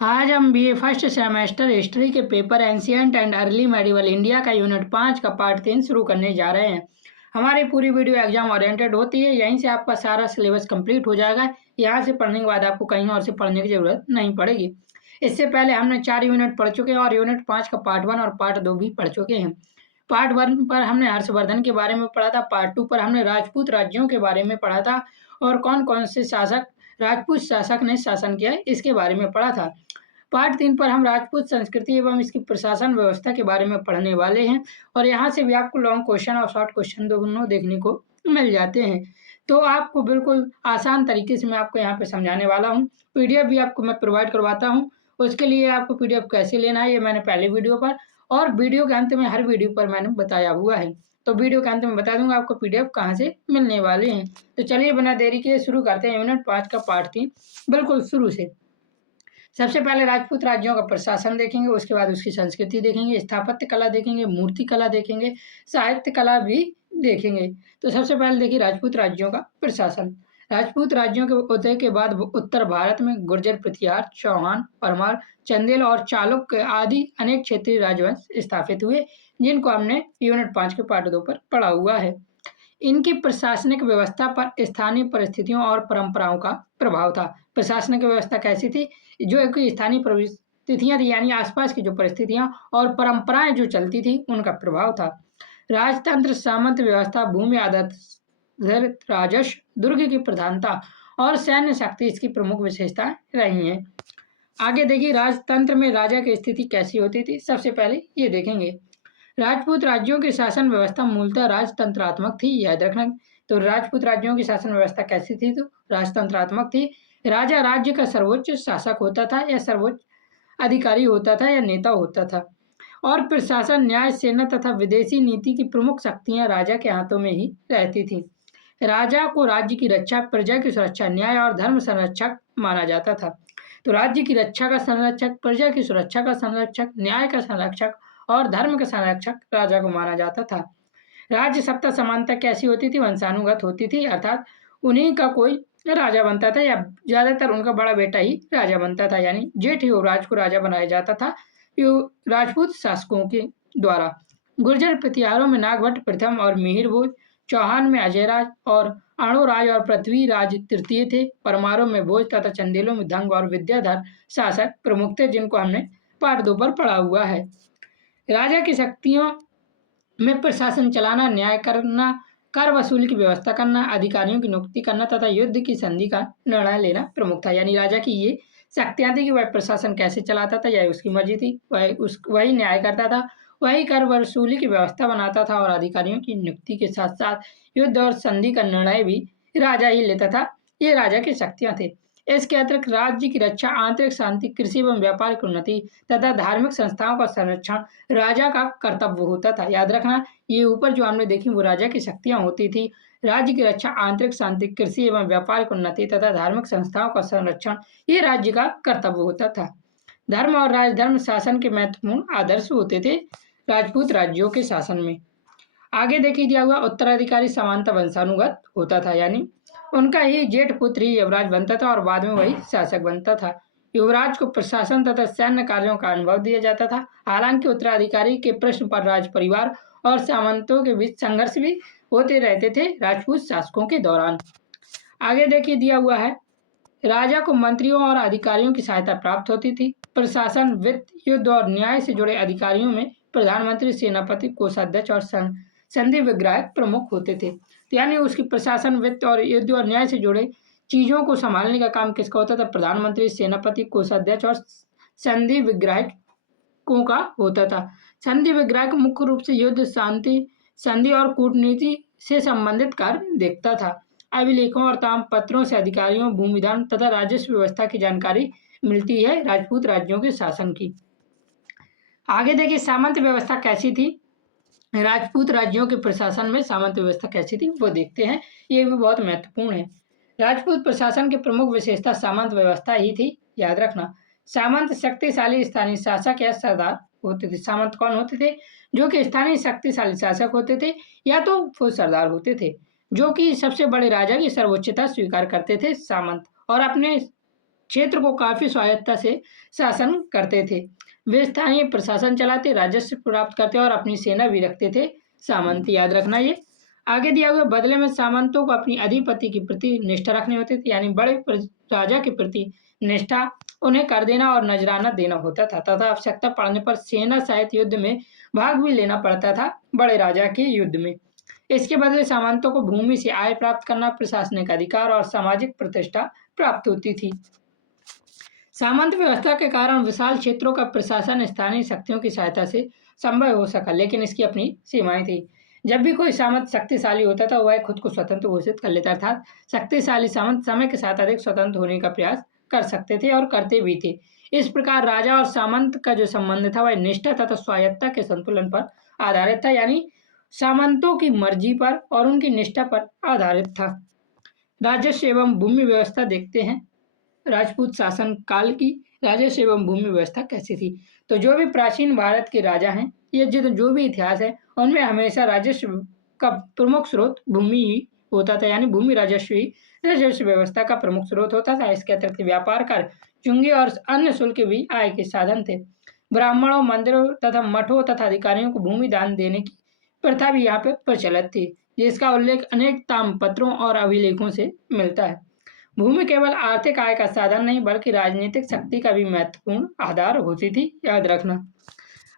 आज हम BA first semester history के paper ancient and early medieval India का यूनिट 5 का पार्ट 3 शुरू करने जा रहे हैं। हमारी पूरी वीडियो एग्जाम ओरिएंटेड होती है। यहीं से आपका सारा सिलेबस कंप्लीट हो जाएगा। यहाँ से पढ़ने के बाद आपको कहीं और से पढ़ने की जरूरत नहीं पड़ेगी। इससे पहले हमने 4 यूनिट पढ़ चुके हैं और यूनिट 5 का पार्ट 1 और पार्ट 2 भी पढ़ चुके हैं। पार्ट 1 पर हमने हर्षवर्धन के बारे में पढ़ा था। पार्ट 2 पर हमने राजपूत राज्यों के बारे में पढ़ा था और कौन कौन से शासक राजपूत शासक ने शासन किया इसके बारे में पढ़ा था। पार्ट 3 पर हम राजपूत संस्कृति एवं इसकी प्रशासन व्यवस्था के बारे में पढ़ने वाले हैं और यहाँ से भी आपको लॉन्ग क्वेश्चन और शॉर्ट क्वेश्चन दोनों देखने को मिल जाते हैं। तो आपको बिल्कुल आसान तरीके से मैं आपको यहाँ पे समझाने वाला हूँ। पीडीएफ भी आपको मैं प्रोवाइड करवाता हूँ। उसके लिए आपको पीडीएफ कैसे लेना है ये मैंने पहले वीडियो पर और वीडियो के अंत में हर वीडियो पर मैंने बताया हुआ है। तो वीडियो के अंत में बता दूंगा आपको पीडीएफ कहाँ से मिलने वाले हैं। तो चलिए बिना देरी के शुरू करते हैं यूनिट 5 का पार्ट 3 बिल्कुल शुरू से। सबसे पहले राजपूत राज्यों का प्रशासन देखेंगे, उसके बाद उसकी संस्कृति देखेंगे, स्थापत्य कला देखेंगे, मूर्ति कला देखेंगे, साहित्य कला भी देखेंगे। तो सबसे पहले देखिए राजपूत राज्यों का प्रशासन। राजपूत राज्यों के उदय के बाद उत्तर भारत में गुर्जर, प्रतिहार, चौहान, परमार, चंदेल और चालुक्य आदि अनेक क्षेत्रीय राजवंश स्थापित हुए, जिनको हमने यूनिट 5 के पार्ट 2 पर पढ़ा हुआ है। इनकी प्रशासनिक व्यवस्था पर स्थानीय परिस्थितियों और परंपराओं का प्रभाव था। प्रशासनिक व्यवस्था कैसी थी? जो एक स्थानीय परिस्थितियां थी, यानी आसपास की जो परिस्थितियां और परंपराएं जो चलती थी उनका प्रभाव था। राजतंत्र, सामंत व्यवस्था, भूमि आधारित राजस्व, दुर्ग की प्रधानता और सैन्य शक्ति इसकी प्रमुख विशेषताएं रही हैं। आगे देखिए राजतंत्र में राजा की स्थिति कैसी होती थी। सबसे पहले ये देखेंगे राजपूत राज्यों की शासन व्यवस्था मूलतः राजतंत्रात्मक थी, याद रखना। तो राजपूत राज्यों की शासन व्यवस्था कैसी थी? तो राजतंत्रात्मक थी। राजा राज्य का सर्वोच्च शासक होता था या सर्वोच्च अधिकारी होता था या नेता होता था और प्रशासन, न्याय, सेना तथा विदेशी नीति की प्रमुख शक्तियां राजा के हाथों में ही रहती थी। राजा को राज्य की रक्षा, प्रजा की सुरक्षा, न्याय और धर्म संरक्षक माना जाता था। तो राज्य की रक्षा का संरक्षक, प्रजा की सुरक्षा का संरक्षक, न्याय का संरक्षक और धर्म का संरक्षक राजा को माना जाता था। राज्य सत्ता समानता कैसी होती थी? वंशानुगत होती थी, अर्थात उन्हीं का कोई राजा बनता था या ज्यादातर उनका बड़ा बेटा ही राजा बनता था, यानी जेठ युवराज को राजा बनाया जाता था राजपूत शासकों के द्वारा। गुर्जर प्रतिहारों में नागभट्ट प्रथम और मिहिर भोज, चौहान में अजयराज और अणोराज और पृथ्वीराज तृतीय थे। परमारों में भोज तथा चंदेलों में धंग और विद्याधर शासक प्रमुख थे, जिनको हमने पार्ट 2 पर पढ़ा हुआ है। राजा की शक्तियों में प्रशासन चलाना, न्याय करना, कर वसूली की व्यवस्था करना, अधिकारियों की नियुक्ति करना तथा युद्ध की संधि का निर्णय लेना प्रमुख था। यानी राजा की ये शक्तियां थी कि वह प्रशासन कैसे चलाता था, यह उसकी मर्जी थी। वही न्याय करता था, वही कर वसूली की व्यवस्था बनाता था और अधिकारियों की नियुक्ति के साथ साथ युद्ध और संधि का निर्णय भी राजा ही लेता था। ये राजा की शक्तियां थे। इसके अतिरिक्त राज्य की रक्षा, आंतरिक शांति, कृषि एवं व्यापार की उन्नति तथा धार्मिक संस्थाओं का संरक्षण राजा का कर्तव्य होता था। याद रखना, ये ऊपर जो हमने देखी वो राजा की शक्तियां होती थी। राज्य की रक्षा, आंतरिक शांति, कृषि एवं व्यापार की उन्नति तथा धार्मिक संस्थाओं का संरक्षण ये राज्य का कर्तव्य होता था। धर्म और राजधर्म शासन के महत्वपूर्ण आदर्श होते थे राजपूत राज्यों के शासन में। आगे देखिए दिया हुआ उत्तराधिकारी समानता वंशानुगत होता था, यानी उनका ही जेठ पुत्र ही युवराज बनता था और बाद में वही शासक बनता था। युवराज को प्रशासन तथा सैन्य कार्यों का अनुभव दिया जाता था। हालांकि उत्तराधिकारी के प्रश्न पर राज परिवार और सामंतों के बीच संघर्ष भी होते रहते थे राजपूत शासकों के दौरान। आगे देखिए दिया हुआ है राजा को मंत्रियों और अधिकारियों की सहायता प्राप्त होती थी। प्रशासन, वित्त, युद्ध और न्याय से जुड़े अधिकारियों में प्रधानमंत्री, सेनापति, कोषाध्यक्ष और संधि विग्राहक प्रमुख होते थे। तो यानी उसकी प्रशासन, वित्त और युद्ध और न्याय से जुड़े चीजों को संभालने का काम किसका होता था? प्रधानमंत्री, सेनापति, कोषाध्यक्ष और संधि विग्राहकों का होता था। संधि विग्राहक मुख्य रूप से युद्ध, शांति, संधि और कूटनीति से संबंधित कार्य देखता था। अभिलेखों और तामपत्रों से अधिकारियों, भूमिदान तथा राजस्व व्यवस्था की जानकारी मिलती है राजपूत राज्यों के शासन की। आगे देखिए सामंत व्यवस्था कैसी थी? राजपूत राज्यों के प्रशासन में सामंत व्यवस्था कैसी थी वो देखते हैं, ये भी बहुत महत्वपूर्ण है। राजपूत प्रशासन की प्रमुख विशेषता सामंत व्यवस्था ही थी, याद रखना। सामंत शक्तिशाली स्थानीय शासक या सरदार होते थे। सामंत कौन होते थे? जो कि स्थानीय शक्तिशाली शासक होते थे या तो वो सरदार होते थे, जो कि सबसे बड़े राजा की सर्वोच्चता स्वीकार करते थे, सामंत। और अपने क्षेत्र को काफी स्वायत्तता से शासन करते थे। वे स्थानीय प्रशासन चलाते, राजस्व प्राप्त करते और अपनी सेना भी रखते थे। सामंत याद रखना ये। आगे दिया हुआ बदले में सामंतों को अपनी अधिपति के प्रति निष्ठा रखनी होती थी, यानी राजा के प्रति निष्ठा, उन्हें कर देना और नजराना देना होता था तथा आवश्यकता पड़ने पर सेना सहित युद्ध में भाग भी लेना पड़ता था बड़े राजा के युद्ध में। इसके बदले सामंतों को भूमि से आय प्राप्त करना, प्रशासनिक अधिकार और सामाजिक प्रतिष्ठा प्राप्त होती थी। सामंत व्यवस्था के कारण विशाल क्षेत्रों का प्रशासन स्थानीय शक्तियों की सहायता से संभव हो सका, लेकिन इसकी अपनी सीमाएं थी। जब भी कोई सामंत शक्तिशाली होता था वह खुद को स्वतंत्र घोषित कर लेता था। शक्तिशाली सामंत समय के साथ अधिक स्वतंत्र होने का प्रयास कर सकते थे और करते भी थे। इस प्रकार राजा और सामंत का जो संबंध था वह निष्ठा तथा स्वायत्तता के संतुलन पर आधारित था, यानी सामंतों की मर्जी पर और उनकी निष्ठा पर आधारित था। राजस्व एवं भूमि व्यवस्था देखते हैं। राजपूत शासन काल की राजस्व एवं भूमि व्यवस्था कैसी थी? तो जो भी प्राचीन भारत के राजा हैं, ये जो भी इतिहास है उनमें हमेशा राजस्व का प्रमुख स्रोत भूमि ही होता था, यानी भूमि राजस्व ही राजस्व व्यवस्था का प्रमुख स्रोत होता था। इसके अतिरिक्त व्यापार कर, चुंगी और अन्य शुल्क भी आय के साधन थे। ब्राह्मणों, मंदिरों तथा मठों तथा अधिकारियों को भूमि दान देने की प्रथा भी यहाँ पे प्रचलित थी, जिसका उल्लेख अनेक ताम्रपत्रों और अभिलेखों से मिलता है। भूमि केवल आर्थिक आय का साधन नहीं बल्कि राजनीतिक शक्ति का भी महत्वपूर्ण आधार होती थी, याद रखना।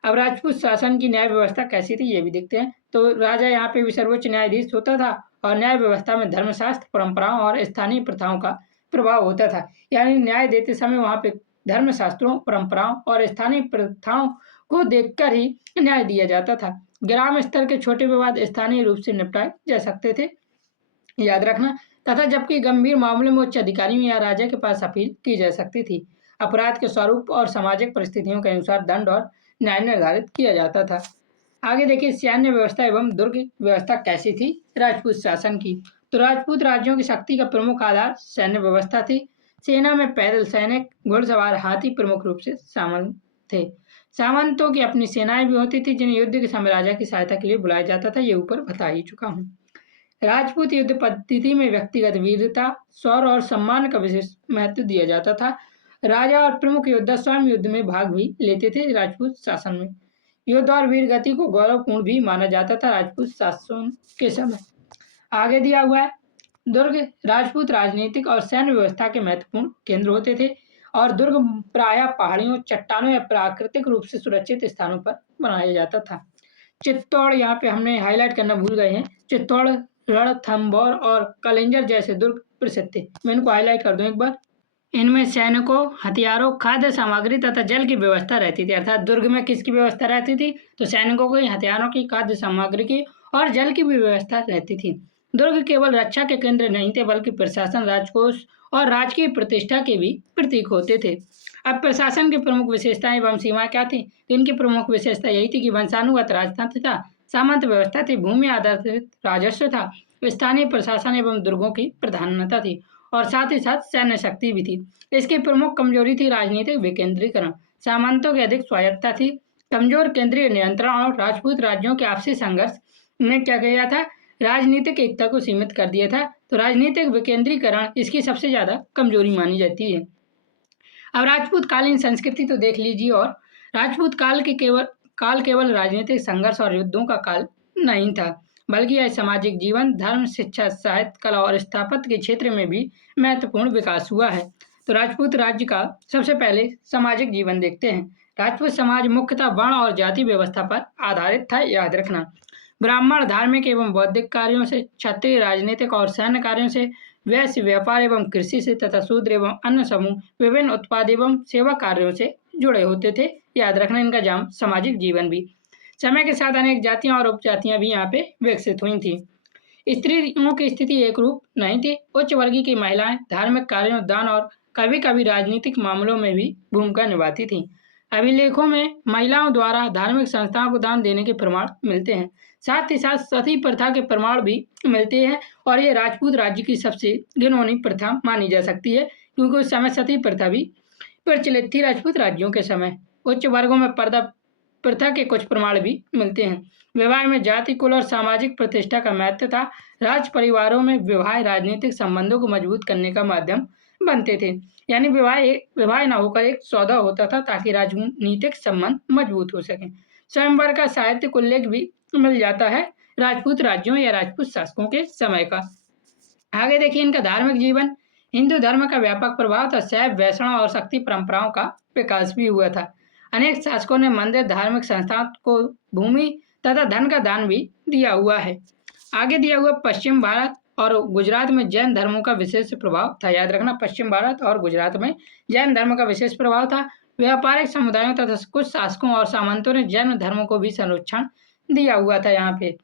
अब राजपूत शासन की न्याय व्यवस्था कैसी थी ये भी देखते हैं। तो राजा यहाँ पे भी सर्वोच्च न्यायाधीश होता था और न्याय व्यवस्था में धर्मशास्त्र, परंपराओं और स्थानीय प्रथाओं का प्रभाव होता था, यानी न्याय देते समय वहाँ पे धर्मशास्त्रों, परंपराओं और स्थानीय प्रथाओं को देखकर ही न्याय दिया जाता था। ग्राम स्तर के छोटे विवाद स्थानीय रूप से निपटाए जा सकते थे, याद रखना, तथा जबकि गंभीर मामलों में उच्च अधिकारियों या राजा के पास अपील की जा सकती थी। अपराध के स्वरूप और सामाजिक परिस्थितियों के अनुसार दंड और न्याय निर्धारित किया जाता था। आगे देखिए सैन्य व्यवस्था एवं दुर्ग व्यवस्था कैसी थी राजपूत शासन की। तो राजपूत राज्यों की शक्ति का प्रमुख आधार सैन्य व्यवस्था थी। सेना में पैदल सैनिक, घुड़सवार, हाथी प्रमुख रूप से शामिल थे। सामंतों की अपनी सेनाएं भी होती थी जिन्हें युद्ध के समय राजा की सहायता के लिए बुलाया जाता था, ये ऊपर बता ही चुका हूँ। राजपूत युद्ध पद्धति में व्यक्तिगत वीरता, शौर्य और सम्मान का विशेष महत्व दिया जाता था। राजा और प्रमुख योद्धा स्वयं युद्ध में भाग भी लेते थे। राजपूत शासन में युद्ध और वीर गति को गौरवपूर्ण भी माना जाता था राजपूत शासन के समय। आगे दिया हुआ है दुर्ग। राजपूत राजनीतिक और सैन्य व्यवस्था के महत्वपूर्ण केंद्र होते थे और दुर्ग प्रायः पहाड़ियों, चट्टानों या प्राकृतिक रूप से सुरक्षित स्थानों पर बनाया जाता था। चित्तौड़ यहाँ पे हमने हाईलाइट करना भूल गए हैं। चित्तौड़, रणथंभौर और कलिंजर जैसे दुर्ग प्रसिद्ध थे। मैं इनको हाईलाइट कर दूं एक बार। इनमें सैनिकों, हथियारों, खाद्य सामग्री तथा जल की व्यवस्था रहती थी। अर्थात दुर्ग में किसकी व्यवस्था रहती थी? तो सैनिकों की, हथियारों की, खाद्य सामग्री की और जल की भी व्यवस्था रहती थी। दुर्ग केवल रक्षा के केंद्र नहीं थे बल्कि प्रशासन, राजकोष और राजकीय प्रतिष्ठा के भी प्रतीक होते थे। अब प्रशासन की प्रमुख विशेषताएं एवं सीमाएं क्या थी? इनकी प्रमुख विशेषता यही थी कि वंशानुगत राजतंत्र था, सामंत व्यवस्था थी, भूमि आधारित राजस्व था, स्थानीय प्रशासन एवं दुर्गों की प्रधानता थी और साथ ही साथ सैन्य शक्ति भी थी। इसकी प्रमुख कमजोरी थी राजनीतिक विकेंद्रीकरण। सामंतों की अधिक स्वायत्तता थी, कमजोर केंद्रीय नियंत्रण और राजपूत राज्यों के आपसी संघर्ष ने क्या किया था? राजनीतिक एकता को सीमित कर दिया था। तो राजनीतिक विकेंद्रीकरण इसकी सबसे ज्यादा कमजोरी मानी जाती है। अब राजपूत कालीन संस्कृति तो देख लीजिए। और राजपूत काल केवल राजनीतिक संघर्ष और युद्धों का काल नहीं था बल्कि यह सामाजिक जीवन, धर्म, शिक्षा, साहित्य, कला और स्थापत्य के क्षेत्र में भी महत्वपूर्ण विकास हुआ है। तो राजपूत राज्य का सबसे पहले सामाजिक जीवन देखते हैं। राजपूत समाज मुख्यतः वर्ण और जाति व्यवस्था पर आधारित था, याद रखना। ब्राह्मण धार्मिक एवं बौद्धिक कार्यों से, क्षत्रिय राजनीतिक और सैन्य कार्यों से, वैश्य व्यापार एवं कृषि से तथा शूद्र एवं अन्य समूह विभिन्न उत्पाद एवं सेवा कार्यों से जुड़े होते थे, याद रखना इनका सामाजिक जीवन भी। समय के साथ अनेक जातियां और उपजातियां भी यहाँ पे विकसित हुई थी। स्त्रियों की स्थिति एक रूप नहीं थी। उच्च वर्गीय की महिलाएं धार्मिक कार्यों, दान और कभी कभी राजनीतिक मामलों में भी भूमिका निभाती थी। अभिलेखों में महिलाओं द्वारा धार्मिक संस्थाओं को दान देने के प्रमाण मिलते हैं। साथ ही साथ सती प्रथा के प्रमाण भी मिलते हैं और ये राजपूत राज्य की सबसे घिनौनी प्रथा मानी जा सकती है क्योंकि उस समय सती प्रथा भी प्रचलित थी राजपूत राज्यों के समय। उच्च वर्गों में पर्दा प्रथा के कुछ प्रमाण भी मिलते हैं। विवाह में जाति, कुल और सामाजिक प्रतिष्ठा का महत्व था। राज परिवारों में विवाह राजनीतिक संबंधों को मजबूत करने का माध्यम बनते थे। यानी विवाह न होकर एक सौदा होता था ताकि राजनीतिक संबंध मजबूत हो सके। स्वयंवर का साहित्यिक उल्लेख भी मिल जाता है राजपूत राज्यों या राजपूत शासकों के समय का। आगे देखिए इनका धार्मिक जीवन। हिंदू धर्म का व्यापक प्रभाव था। शैव, वैष्णव और शक्ति परंपराओं का विकास भी हुआ था। अनेक शासकों ने मंदिर, धार्मिक संस्थाओं को भूमि तथा धन का दान भी दिया हुआ है। आगे दिया हुआ पश्चिम भारत और गुजरात में जैन धर्मों का विशेष प्रभाव था। याद रखना, पश्चिम भारत और गुजरात में जैन धर्म का विशेष प्रभाव था। व्यापारिक समुदायों तथा कुछ शासकों और सामंतों ने जैन धर्मों को भी संरक्षण दिया हुआ था। यहाँ पे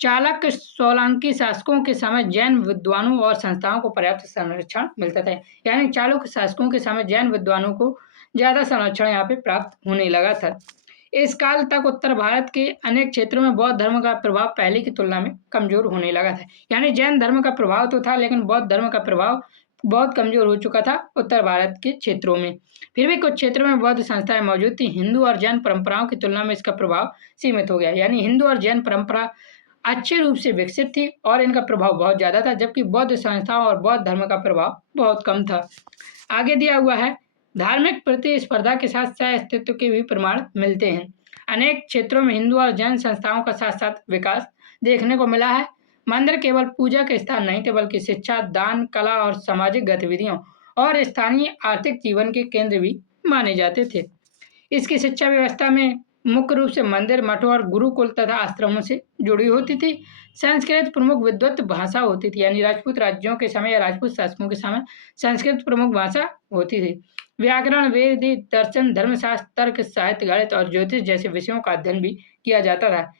चालक सोलंकी शासकों के समय जैन विद्वानों और संस्थाओं को पर्याप्त संरक्षण मिलता था। यानी चालुक्य शासकों के समय जैन विद्वानों को ज्यादा संरक्षण यहाँ पे प्राप्त होने लगा था। इस काल तक उत्तर भारत के अनेक क्षेत्रों में बौद्ध धर्म का प्रभाव पहले की तुलना में कमजोर होने लगा था। यानी जैन धर्म का प्रभाव तो था, लेकिन बौद्ध धर्म का प्रभाव बहुत कमजोर हो चुका था उत्तर भारत के क्षेत्रों में। फिर भी कुछ क्षेत्रों में बौद्ध संस्थाएं मौजूद थी। हिंदू और जैन परंपराओं की तुलना में इसका प्रभाव सीमित हो गया। यानी हिंदू और जैन परंपरा अच्छे रूप से विकसित थी और इनका प्रभाव बहुत ज्यादा था, जबकि बौद्ध संस्थाओं और बौद्ध धर्म का प्रभाव बहुत कम था। आगे दिया हुआ है धार्मिक प्रतिस्पर्धा के साथ सह अस्तित्व के भी प्रमाण मिलते हैं। अनेक क्षेत्रों में हिंदू और जैन संस्थाओं का साथ साथ विकास देखने को मिला है। मंदिर केवल पूजा के स्थान नहीं थे, बल्कि शिक्षा, दान, कला और सामाजिक गतिविधियों और स्थानीय आर्थिक जीवन के केंद्र भी माने जाते थे। इसकी शिक्षा व्यवस्था में मुख्य रूप से मंदिर, मठों और गुरुकुल तथा आश्रमों से जुड़ी होती थी। संस्कृत प्रमुख विद्वत भाषा होती थी। यानी राजपूत राज्यों के समय या राजपूत शासकों के समय संस्कृत प्रमुख भाषा होती थी। व्याकरण, वेद, दर्शन, धर्मशास्त्र, तर्क, साहित्य, गणित और ज्योतिष जैसे विषयों का अध्ययन भी किया जाता था।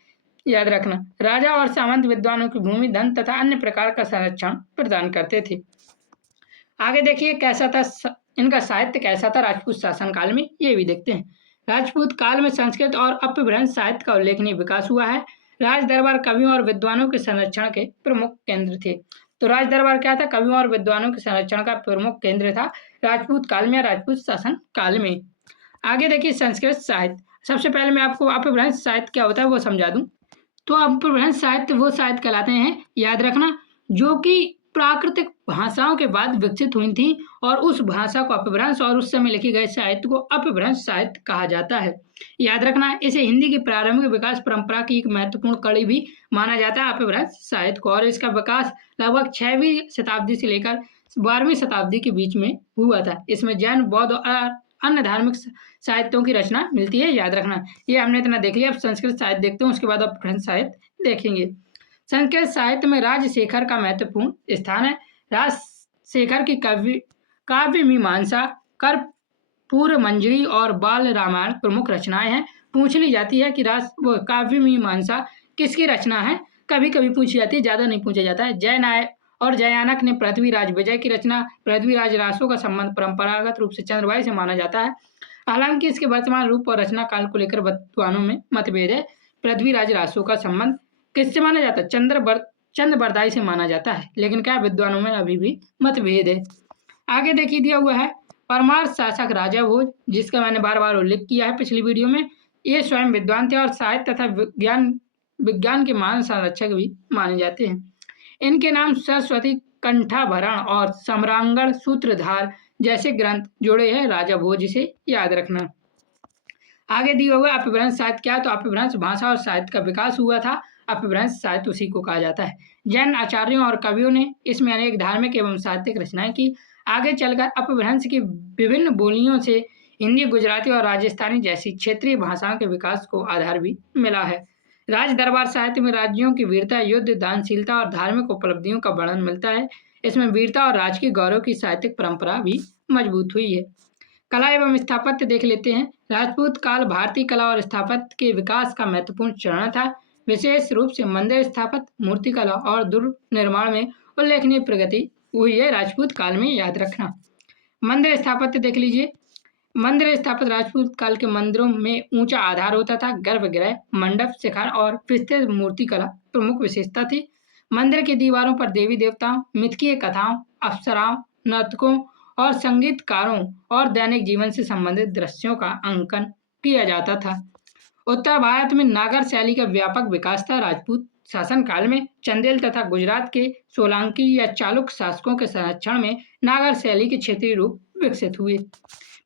याद रखना, राजा और सामंत विद्वानों की भूमि, धन तथा अन्य प्रकार का संरक्षण प्रदान करते थे। आगे देखिए कैसा था इनका साहित्य, कैसा था राजपूत शासन काल में, ये भी देखते हैं। राजपूत काल में संस्कृत और अपभ्रंश साहित्य का उल्लेखनीय विकास हुआ है। राज दरबार कवियों और विद्वानों के संरक्षण के प्रमुख केंद्र थे। तो राज दरबार क्या था? कवियों और विद्वानों के संरक्षण का प्रमुख केंद्र था राजपूत काल में, राजपूत शासन काल में। आगे देखिए संस्कृत साहित्य। सबसे पहले मैं आपको अपभ्रंश साहित्य क्या होता है वो समझा दूं। तो अपभ्रंश साहित्य वो साहित्य कहलाते हैं, याद रखना, जो कि प्राकृतिक भाषाओं के बाद विकसित हुई थी और उस भाषा को अपभ्रंश और उस समय लिखे गए साहित्य को अपभ्रंश साहित्य कहा जाता है। याद रखना, इसे हिंदी की प्रारंभिक विकास परंपरा की एक महत्वपूर्ण कड़ी भी माना जाता है अपभ्रंश साहित्य को, और इसका विकास लगभग 6वीं शताब्दी से लेकर 12वीं शताब्दी के बीच में हुआ था। इसमें जैन, बौद्ध और अन्य धार्मिक साहित्यों की रचना मिलती है। याद रखना, ये हमने इतना देख लिया। अब संस्कृत साहित्य देखते हैं, उसके बाद अपभ्रंश साहित्य देखेंगे। संस्कृत साहित्य में राजशेखर का महत्वपूर्ण स्थान है। राजशेखर की काव्य मीमांसा, कर्पूर मंजरी और बाल रामायण प्रमुख रचनाएं हैं। पूछ ली जाती है कि काव्य मीमांसा किसकी रचना है, कभी कभी पूछी जाती है, ज्यादा नहीं पूछा जाता है। जयनाय और जयानक ने पृथ्वीराज विजय की रचना। पृथ्वीराज रासों का संबंध परंपरागत रूप से चंद्रबाई से माना जाता है। हालांकि इसके वर्तमान रूप और रचना काल को लेकर विद्वानों में मतभेद है। पृथ्वीराज रासों का संबंध किससे माना जाता है? चंद्रबरदाई से माना जाता है, लेकिन क्या विद्वानों में अभी भी मतभेद है। आगे देखिए दिया हुआ है परमार शासक राजा भोज, जिसका मैंने बार बार उल्लेख किया है पिछली वीडियो में। ये स्वयं विद्वान थे और साहित्य तथा विज्ञान के महान संरक्षक भी माने जाते हैं। इनके नाम सरस्वती, कंठाभरण और सम्रांगण सूत्रधार जैसे ग्रंथ जुड़े हैं राजा भोज से, याद रखना। आगे दिया हुआ अपभ्रंश साहित्य क्या? तो अपभ्रंश भाषा और साहित्य का विकास हुआ था। अपभ्रंश साहित्य उसी को कहा जाता है। जैन आचार्यों और कवियों ने इसमें अनेक धार्मिक एवं साहित्यिक रचनाएं की। आगे चलकर अपभ्रंश की विभिन्न बोलियों से हिंदी, गुजराती और राजस्थानी जैसी क्षेत्रीय भाषाओं के विकास को आधार भी मिला है। राज दरबार साहित्य में राज्यों की वीरता, युद्ध, दानशीलता और धार्मिक उपलब्धियों का वर्णन मिलता है। इसमें वीरता और राजकीय गौरव की साहित्यिक परंपरा भी मजबूत हुई है। कला एवं स्थापत्य देख लेते हैं। राजपूत काल भारतीय कला और स्थापत्य के विकास का महत्वपूर्ण चरण था। विशेष रूप से मंदिर स्थापत्य, मूर्तिकला और दुर्ग निर्माण में उल्लेखनीय प्रगति हुई है राजपूत काल में, याद रखना। मंदिर स्थापत्य देख लीजिए। मंदिर स्थापत्य राजपूत काल के मंदिरों में ऊंचा आधार होता था। गर्भगृह, मंडप, शिखर और विस्तृत मूर्तिकला प्रमुख विशेषता थी। मंदिर की दीवारों पर देवी देवताओं, मिथकीय कथाओं, अप्सराओं, नर्तकों और संगीतकारों और दैनिक जीवन से संबंधित दृश्यों का अंकन किया जाता था। उत्तर भारत में नागर शैली का व्यापक विकास था राजपूत शासनकाल में चंदेल तथा गुजरात के सोलंकी या चालुक्य शासकों के संरक्षण में नागर शैली के क्षेत्रीय रूप विकसित हुए।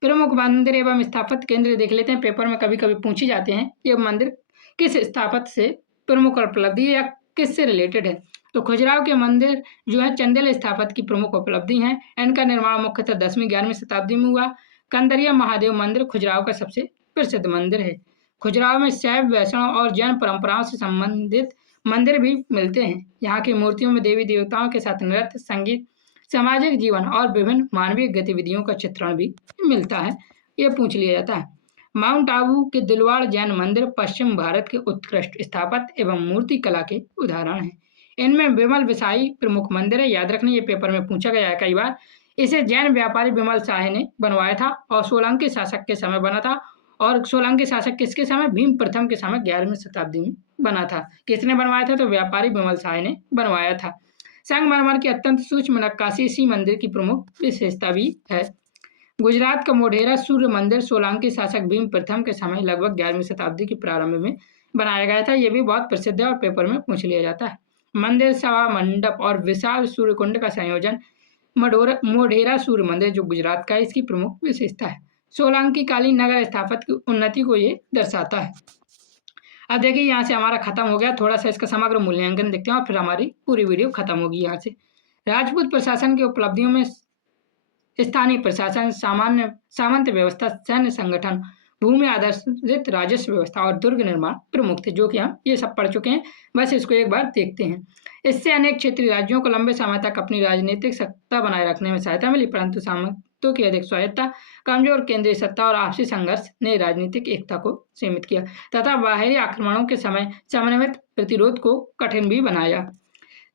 प्रमुख मंदिर एवं स्थापत्य केंद्र देख लेते हैं, पेपर में कभी कभी पूछे जाते हैं ये मंदिर किस स्थापत्य से प्रमुख उपलब्धि या किससे रिलेटेड है। तो खजुराहो के मंदिर जो है चंदेल स्थापत्य की प्रमुख उपलब्धि हैं। इनका निर्माण मुख्यतः 10वीं-11वीं शताब्दी में हुआ। कंदरिया महादेव मंदिर खजुराहो का सबसे प्रसिद्ध मंदिर है। खजुराहो में शैव, वैष्णव और जैन परंपराओं से संबंधित मंदिर भी मिलते हैं। यहाँ की मूर्तियों में देवी देवताओं के साथ नृत्य, संगीत, सामाजिक जीवन और विभिन्न मानवीय गतिविधियों का चित्रण भी मिलता है। ये पूछ लिया जाता है। माउंट आबू के दिलवाड़ जैन मंदिर पश्चिम भारत के उत्कृष्ट स्थापत्य एवं मूर्ति कला के उदाहरण हैं। इनमें विमल विसाई प्रमुख मंदिर है। याद रखना, ये पेपर में पूछा गया है कई बार। इसे जैन व्यापारी विमल शाह ने बनवाया था और सोलंकी शासक के समय बना था। और सोलंकी शासक किसके समय? भीम प्रथम के समय 11वीं शताब्दी में बना था। किसने बनवाया था? तो व्यापारी विमल शाह ने बनवाया था। संगमरमर की अत्यंत सूक्ष्म नक्काशी इसी मंदिर की प्रमुख विशेषता भी है। गुजरात का मोढेरा सूर्य मंदिर सोलंकी शासक भीम प्रथम के समय लगभग 11वीं शताब्दी के प्रारंभ में बनाया गया था। यह भी बहुत प्रसिद्ध है और पेपर में पूछ लिया जाता है। मंदिर, सभा मंडप और विशाल सूर्य कुंड का संयोजन मोढेरा सूर्य मंदिर जो गुजरात का है, इसकी प्रमुख विशेषता है। सोलंकी कालीन नगर स्थापत्य की उन्नति को ये दर्शाता है। अब देखिए, यहाँ से हमारा खत्म हो गया। थोड़ा सा इसका समग्र मूल्यांकन देखते हैं और फिर हमारी पूरी वीडियो खत्म होगी। यहाँ से राजपूत प्रशासन की उपलब्धियों में स्थानीय प्रशासन, सामंत व्यवस्था, सैन्य संगठन, भूमि आधारित राजस्व व्यवस्था और दुर्ग निर्माण प्रमुख थे, जो कि हम ये सब पढ़ चुके हैं। बस इसको एक बार देखते हैं। इससे अनेक क्षेत्रीय राज्यों को लंबे समय तक अपनी राजनीतिक सत्ता बनाए रखने में सहायता मिली, परंतु सामंतों की अधिक स्वायत्ता, कमजोर केंद्रीय सत्ता और आपसी संघर्ष ने राजनीतिक एकता को सीमित किया तथा बाहरी आक्रमणों के समय समन्वित प्रतिरोध को कठिन भी बनाया।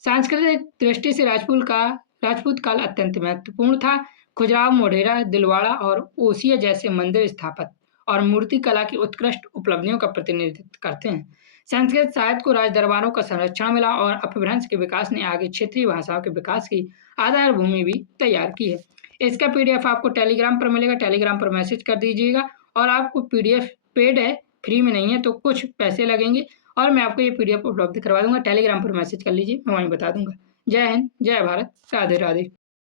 सांस्कृतिक दृष्टि से राजपूत काल अत्यंत महत्वपूर्ण था। खजुराहो, मोढेरा, दिलवाड़ा और ओसिया जैसे मंदिर स्थापत्य और मूर्ति कला की उत्कृष्ट उपलब्धियों का प्रतिनिधित्व करते हैं। संस्कृत साहित्य को राज दरबारों का संरक्षण मिला और अपभ्रंश के विकास ने आगे क्षेत्रीय भाषाओं के विकास की आधार भूमि भी तैयार की है। इसका पीडीएफ आपको टेलीग्राम पर मिलेगा। टेलीग्राम पर मैसेज कर दीजिएगा। और आपको पीडीएफ पेड है, फ्री में नहीं है, तो कुछ पैसे लगेंगे और मैं आपको ये पीडीएफ उपलब्ध करवा दूंगा। टेलीग्राम पर मैसेज कर लीजिए, मैं वहीं बता दूंगा। जय हिंद, जय भारत, राधे राधे।